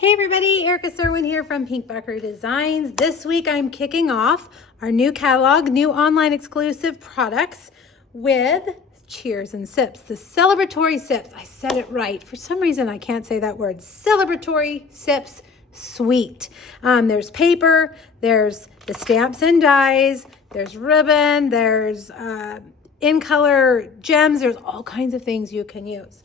Hey everybody, Erica Serwin here from Pink Buckaroo Designs. This week I'm kicking off our new catalog, new online exclusive products with Cheers and Sips, the celebratory sips. I said it right. For some reason I can't say that word. Celebratory sips sweet. There's paper, there's the stamps and dies, there's ribbon, there's in color gems, there's all kinds of things you can use.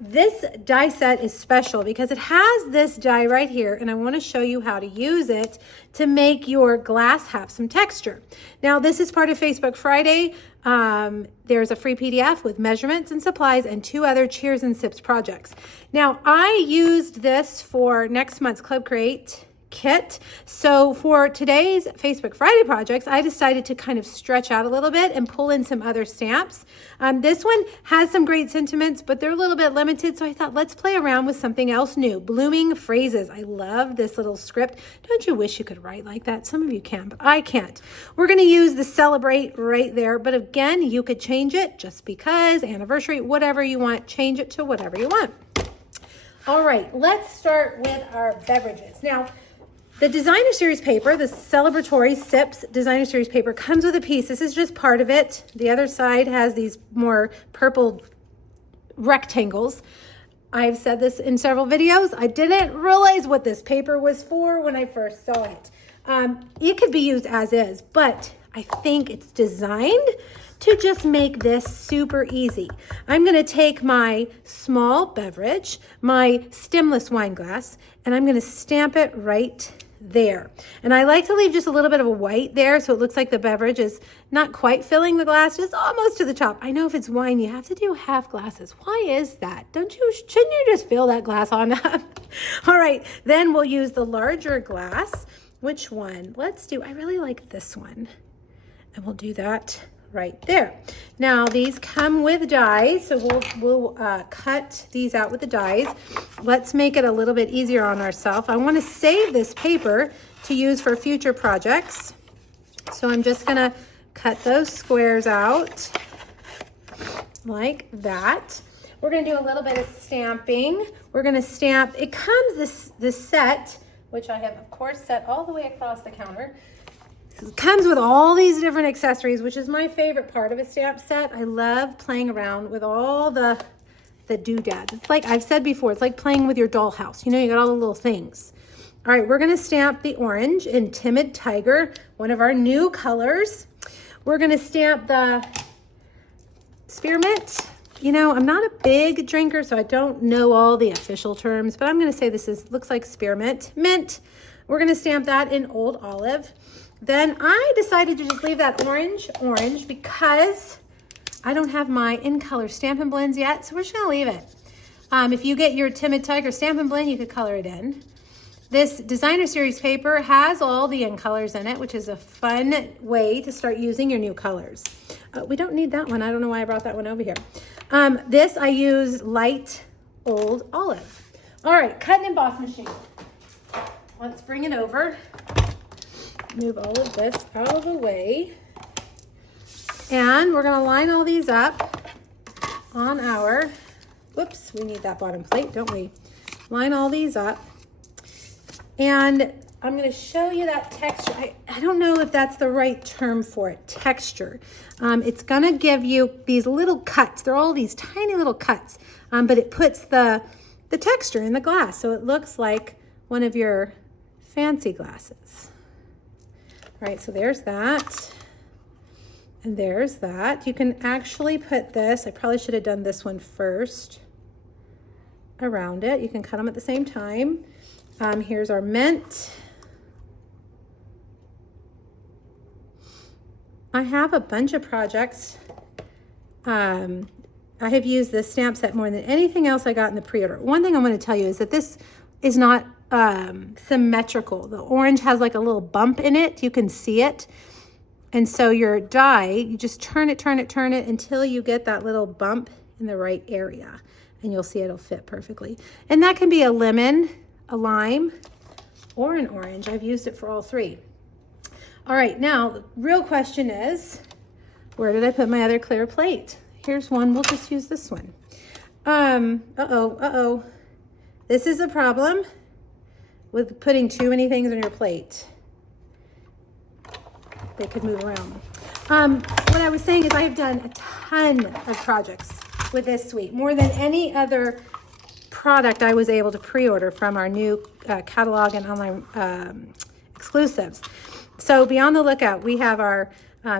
This die set is special because it has this die right here, and I want to show you how to use it to make your glass have some texture. Now, this is part of Facebook Friday. There's a free PDF with measurements and supplies and 2 other Cheers and Sips projects. Now, I used this for next month's Club Create kit. So for today's Facebook Friday projects, I decided to kind of stretch out a little bit and pull in some other stamps. This one has some great sentiments, but they're a little bit limited. So I thought, let's play around with something else new. Blooming phrases. I love this little script. Don't you wish you could write like that? Some of you can, but I can't. We're going to use the celebrate right there. But again, you could change it just because, anniversary, whatever you want, change it to whatever you want. All right, let's start with our beverages. Now, the designer series paper, the celebratory sips designer series paper, comes with a piece. This is just part of it. The other side has these more purple rectangles. I've said this in several videos. I didn't realize what this paper was for when I first saw it. It could be used as is, but I think it's designed to just make this super easy. I'm gonna take my small beverage, my stemless wine glass, and I'm gonna stamp it right there. And I like to leave just a little bit of a white there so it looks like the beverage is not quite filling the glass, just almost to the top. I know if it's wine, you have to do half glasses. Why is that? Shouldn't you just fill that glass on up? All right, then we'll use the larger glass. Which one? I really like this one. And we'll do that right there. Now these come with dies, so we'll cut these out with the dies. Let's make it a little bit easier on ourselves. I want to save this paper to use for future projects. So I'm just gonna cut those squares out like that. We're gonna do a little bit of stamping. We're gonna stamp, it comes this set, which I have of course set all the way across the counter. It comes with all these different accessories, which is my favorite part of a stamp set. I love playing around with all the doodads. It's like I've said before, it's like playing with your dollhouse. You know, you got all the little things. All right, we're gonna stamp the orange in Timid Tiger, one of our new colors. We're gonna stamp the spearmint. You know, I'm not a big drinker, so I don't know all the official terms, but I'm gonna say looks like spearmint. Mint, we're gonna stamp that in Old Olive. Then I decided to just leave that orange because I don't have my in color Stampin' Blends yet, so we're just gonna leave it. If you get your Timid Tiger Stampin' Blend, you could color it in. This designer series paper has all the in colors in it, which is a fun way to start using your new colors. We don't need that one. I don't know why I brought that one over here. This I use light Old Olive. All right, cut and emboss machine. Let's bring it over. Move all of this out of the way. And we're gonna line all these up on our, whoops, we need that bottom plate, don't we? Line all these up. And I'm gonna show you that texture. I don't know if that's the right term for it, texture. It's gonna give you these little cuts. They're all these tiny little cuts, but it puts the texture in the glass. So it looks like one of your fancy glasses. All right, so there's that, and there's that. You can actually put this, I probably should have done this one first, around it. You can cut them at the same time. Here's our mint. I have a bunch of projects. I have used this stamp set more than anything else I got in the pre-order. One thing I want to tell you is that this is not symmetrical. The orange has like a little bump in it. You can see it. And so your die, you just turn it until you get that little bump in the right area. And you'll see it'll fit perfectly. And that can be a lemon, a lime, or an orange. I've used it for all 3. All right, now the real question is, where did I put my other clear plate? Here's one, we'll just use this one. This is a problem. with putting too many things on your plate. They could move around. What I was saying is I've done a ton of projects with this suite, more than any other product I was able to pre-order from our new catalog and online exclusives. So be on the lookout. We have our,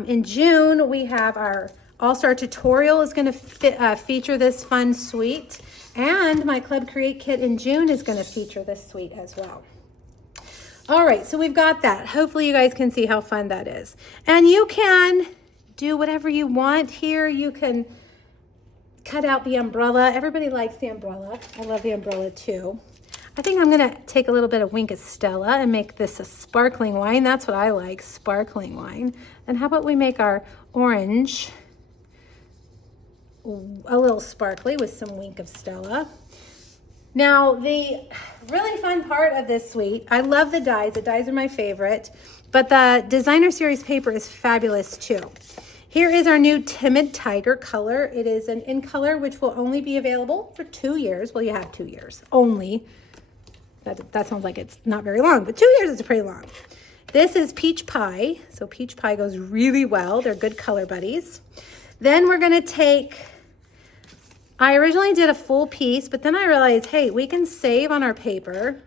in June, we have our All-Star Tutorial is going to feature this fun suite. And my Club Create Kit in June is going to feature this suite as well. All right, so we've got that. Hopefully you guys can see how fun that is. And you can do whatever you want here. You can cut out the umbrella. Everybody likes the umbrella. I love the umbrella too. I think I'm gonna take a little bit of Wink of Stella and make this a sparkling wine. That's what I like, sparkling wine. And how about we make our orange a little sparkly with some Wink of Stella. Now, the really fun part of this suite, I love the dies. The dies are my favorite, but the designer series paper is fabulous too. Here is our new Timid Tiger color. It is an in color, which will only be available for 2 years. Well, you have 2 years only. That sounds like it's not very long, but 2 years is pretty long. This is Peach Pie. So Peach Pie goes really well. They're good color buddies. Then we're gonna take, I originally did a full piece, but then I realized, hey, we can save on our paper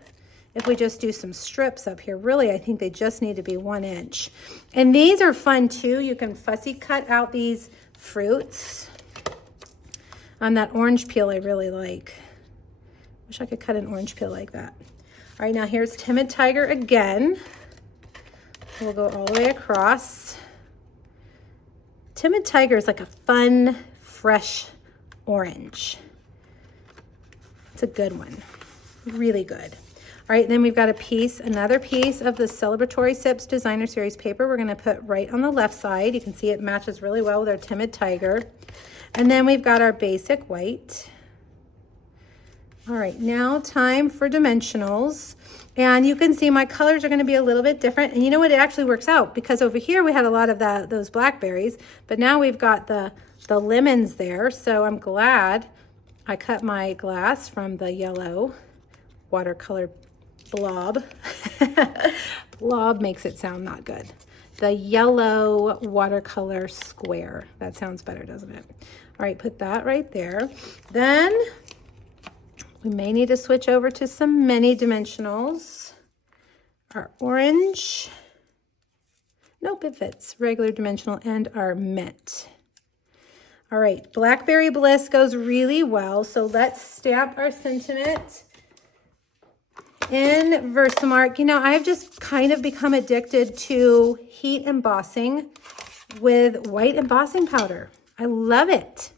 if we just do some strips up here. Really, I think they just need to be 1 inch. And these are fun too. You can fussy cut out these fruits. That orange peel I really like. Wish I could cut an orange peel like that. All right, now here's Timid Tiger again. We'll go all the way across. Timid Tiger is like a fun, fresh orange. It's a good one, really good. All right, then we've got another piece of the Celebratory Sips Designer Series paper we're gonna put right on the left side. You can see it matches really well with our Timid Tiger. And then we've got our basic white. All right, now time for dimensionals. And you can see my colors are gonna be a little bit different. And you know what, it actually works out because over here we had a lot of those blackberries, but now we've got the lemons there. So I'm glad I cut my glass from the yellow watercolor blob. Blob makes it sound not good. The yellow watercolor square. That sounds better, doesn't it? All right, put that right there. Then we may need to switch over to some mini dimensionals. Our orange. Nope, it fits. Regular dimensional and our mint. All right, Blackberry Bliss goes really well. So let's stamp our sentiment in Versamark. You know, I've just kind of become addicted to heat embossing with white embossing powder. I love it,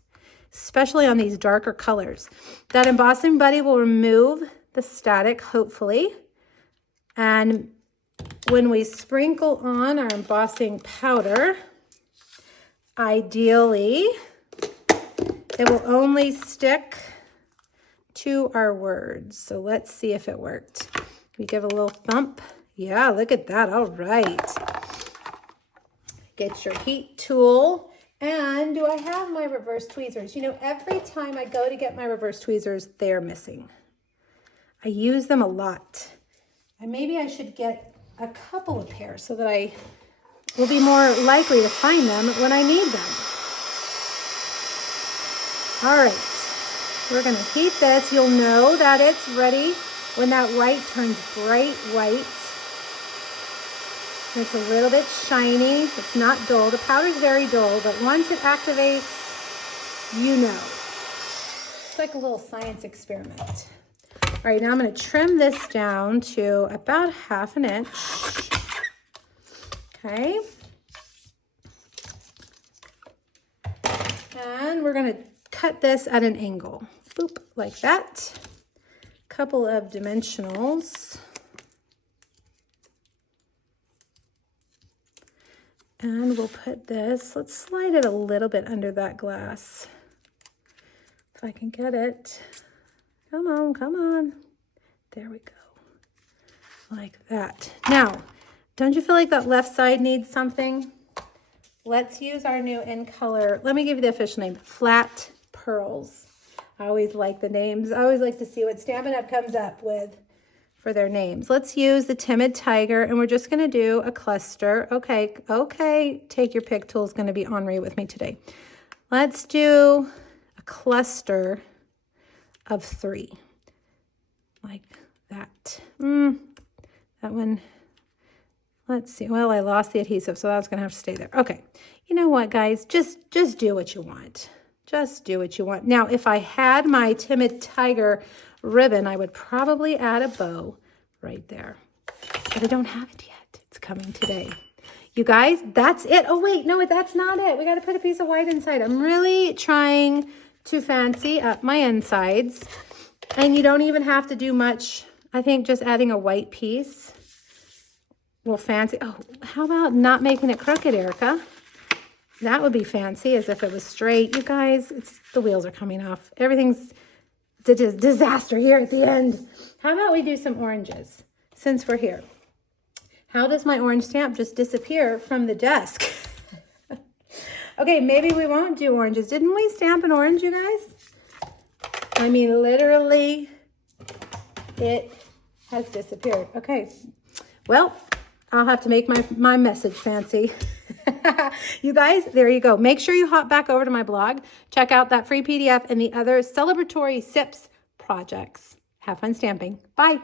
especially on these darker colors. That embossing buddy will remove the static, hopefully. And when we sprinkle on our embossing powder, ideally, it will only stick to our words. So let's see if it worked. Can we give a little thump? Yeah, look at that. All right. Get your heat tool. And do I have my reverse tweezers? You know, every time I go to get my reverse tweezers, they're missing. I use them a lot. And maybe I should get a couple of pairs so that I will be more likely to find them when I need them. All right. We're gonna heat this. You'll know that it's ready when that white turns bright white. It's a little bit shiny. It's not dull. The powder's very dull, but once it activates, you know. It's like a little science experiment. All right, now I'm gonna trim this down to about 1/2 inch. Okay. And we're gonna cut this at an angle. Boop, like that. Couple of dimensionals. And we'll put this, let's slide it a little bit under that glass. If I can get it. Come on, come on. There we go. Like that. Now, don't you feel like that left side needs something? Let's use our new in color. Let me give you the official name, Flat Pearls. I always like the names. I always like to see what Stampin' Up comes up with for their names. Let's use the Timid Tiger, and we're just going to do a cluster. Okay, take your pick tool is going to be Henri with me today. Let's do a cluster of 3, like that. That one, let's see. Well, I lost the adhesive, so that's going to have to stay there. Okay, you know what, guys? Just do what you want. Just do what you want. Now, if I had my Timid Tiger ribbon, I would probably add a bow right there. But I don't have it yet. It's coming today. You guys, that's it. Oh, wait, no, that's not it. We got to put a piece of white inside. I'm really trying to fancy up my insides. And you don't even have to do much. I think just adding a white piece will fancy. Oh, how about not making it crooked, Erica? That would be fancy, as if it was straight. You guys, the wheels are coming off. Everything's a disaster here at the end. How about we do some oranges since we're here? How does my orange stamp just disappear from the desk? Okay, maybe we won't do oranges. Didn't we stamp an orange, you guys? I mean, literally, it has disappeared. Okay, well, I'll have to make my message fancy. You guys, there you go. Make sure you hop back over to my blog. Check out that free PDF and the other celebratory SIPs projects. Have fun stamping. Bye.